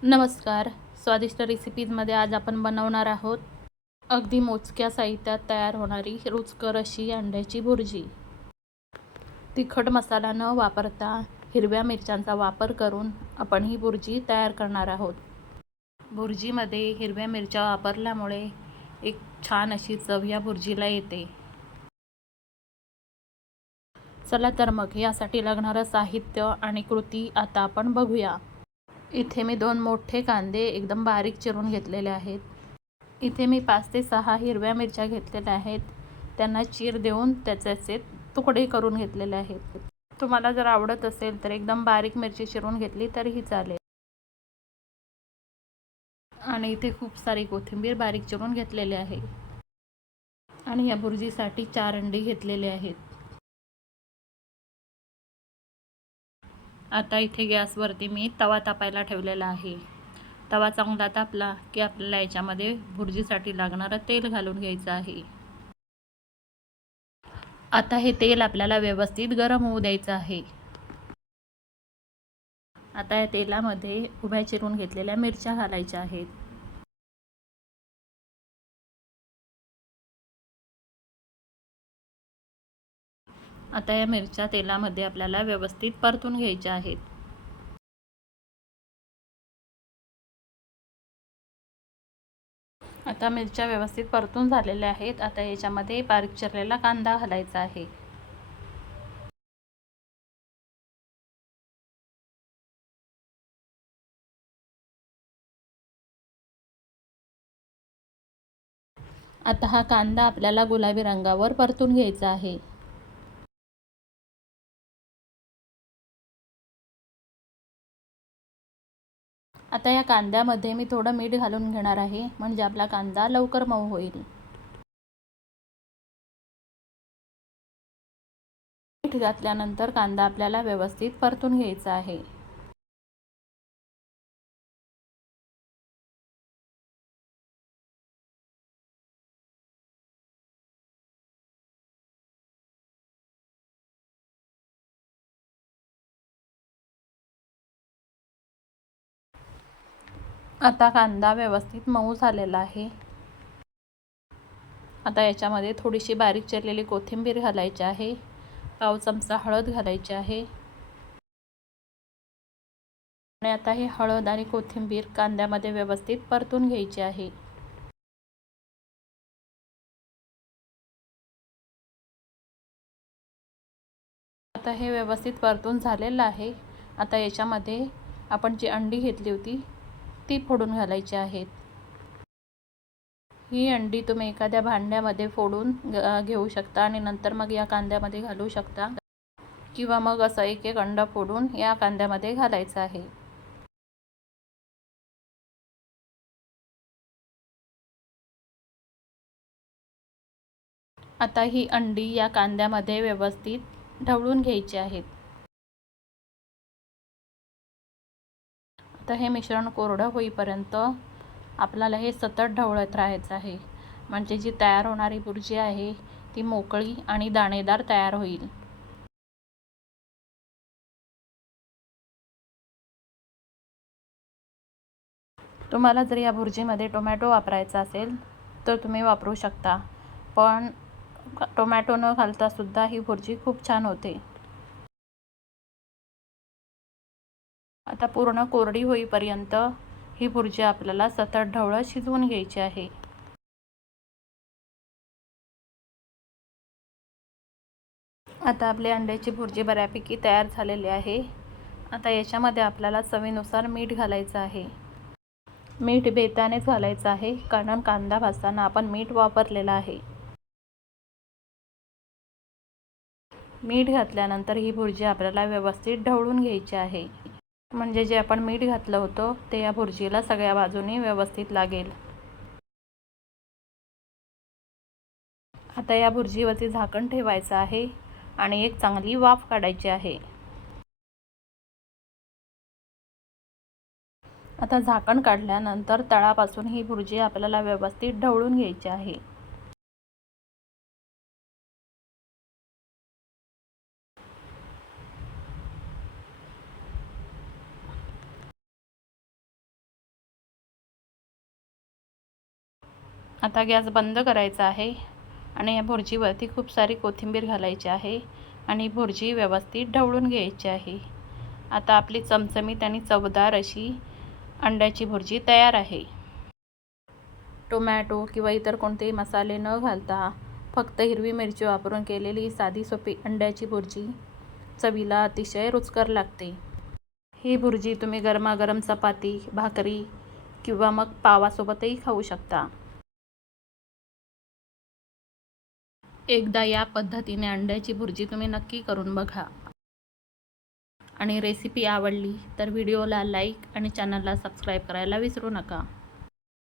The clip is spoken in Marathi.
नमस्कार. स्वादिष्ट रेसिपीजमध्ये आज आपण बनवणार आहोत अगदी मोजक्या साहित्यात तयार होणारी रुचकर अशी अंड्याची भुर्जी. तिखट मसाला न वापरता हिरव्या मिरच्यांचा वापर करून आपण ही भुर्जी तयार करणार आहोत. भुर्जीमध्ये हिरव्या मिरच्या वापरल्यामुळे एक छान अशी चव या भुर्जीला येते. चला तर मग यासाठी लागणारं साहित्य आणि कृती आता आपण बघूया. इथे मी 2 मोठे कांदे एकदम बारीक चिरून घेतलेले आहेत. इथे मी 5 ते 6 हिरव्या मिरच्या घेतलेल्या आहेत. त्यांना चीर देऊन त्याचे तुकडे करून घेतलेले आहेत. तुम्हाला जर आवडत असेल तर एकदम बारीक मिरची चिरून घेतली तरीही चालेल. आणि इथे खूप सारी कोथिंबीर बारीक चिरून घेतलेली आहे. आणि या भुर्जीसाठी 4 अंडी घेतलेले आहेत. आता इथे गॅसवरती मी तवा तापायला ठेवलेला आहे. तवा चांगला तापला की आपल्याला याच्यामध्ये भुर्जीसाठी लागणारं तेल घालून घ्यायचं आहे. आता हे तेल आपल्याला व्यवस्थित गरम होऊ द्यायचं आहे. आता या तेलामध्ये उभ्या चिरून घेतलेल्या मिरच्या घालायच्या आहेत. आता या मिरच्या तेलामध्ये आपल्याला व्यवस्थित परतून घ्यायच्या आहेत. आता मिरच्या व्यवस्थित परतून झालेल्या आहेत. आता याच्यामध्ये बारीक चिरलेला कांदा घालायचा आहे. आता हा कांदा आपल्याला गुलाबी रंगावर परतून घ्यायचा आहे. आता या कांद्यामध्ये मी थोडं मीठ घालून घेणार आहे, म्हणजे आपला कांदा लवकर मऊ होईल. मीठ घातल्यानंतर कांदा आपल्याला व्यवस्थित परतून घ्यायचा आहे. आता कांदा व्यवस्थित मऊ झालेला आहे. आता याच्यामध्ये थोडीशी बारीक चिरलेली कोथिंबीर घालायची आहे. पाव चमचा हळद घालायची आहे. आणि आता ही हळद आणि कोथिंबीर कांद्यामध्ये व्यवस्थित परतून घ्यायची आहे. आता हे व्यवस्थित परतून झालेलं आहे. आता याच्यामध्ये आपण जी अंडी घेतली होती ती फोडून घालायची आहेत. ही अंडी तुम्ही एखाद्या भांड्यामध्ये फोडून घेऊ शकता आणि नंतर मग या कांद्यामध्ये घालू शकता, किंवा मग असं एक एक अंडा फोडून या कांद्यामध्ये घालायचं आहे. आता ही अंडी या कांद्यामध्ये व्यवस्थित ढवळून घ्यायची आहेत. आता हे मिश्रण कोरडं होईपर्यंत आपल्याला हे सतत ढवळत राहायचं आहे, म्हणजे जी तयार होणारी भुर्जी आहे ती मोकळी आणि दाणेदार तयार होईल. तुम्हाला जर या भुर्जीमध्ये टोमॅटो वापरायचा असेल तर तुम्ही वापरू शकता, पण टोमॅटो न घालता सुद्धा ही भुर्जी खूप छान होते. आता पूर्ण कोरडी होईपर्यंत ही भुर्जी आपल्याला सतत ढवळत शिजवून घ्यायची आहे. आता आपली अंड्याची भुर्जी बऱ्यापैकी तयार झालेली आहे. आता याच्यामध्ये आपल्याला चवीनुसार मीठ घालायचं आहे. मीठ बेतानेच घालायचं आहे, कारण कांदा भाजताना आपण मीठ वापरलेलं आहे. मीठ घातल्यानंतर ही भुर्जी आपल्याला व्यवस्थित ढवळून घ्यायची आहे, म्हणजे जे आपण मीठ घातलं होतं ते या भुर्जीला सगळ्या बाजूनी व्यवस्थित लागेल. आता या भुर्जीवरती झाकण ठेवायचं आहे आणि एक चांगली वाफ काढायची आहे. आता झाकण काढल्यानंतर तळापासून ही भुर्जी आपल्याला व्यवस्थित ढवळून घ्यायची आहे. आता गॅस बंद करायचा आहे आणि या भुर्जीवरती खूप सारी कोथिंबीर घालायची आहे आणि भुर्जी व्यवस्थित ढवळून घ्यायची आहे. आता आपली चमचमीत आणि चवदार अशी अंड्याची भुर्जी तयार आहे. टोमॅटो किंवा इतर कोणतेही मसाले न घालता फक्त हिरवी मिरची वापरून केलेली साधी सोपी अंड्याची भुर्जी चवीला अतिशय रुचकर लागते. ही भुर्जी तुम्ही गरमागरम चपाती, भाकरी किंवा मग पावासोबतही खाऊ शकता. एकदा या पद्धतीने अंड्याची भुर्जी तुम्ही नक्की करून बघा. आणि रेसिपी आवडली तर व्हिडिओला लाईक आणि चॅनलला सबस्क्राईब करायला विसरू नका.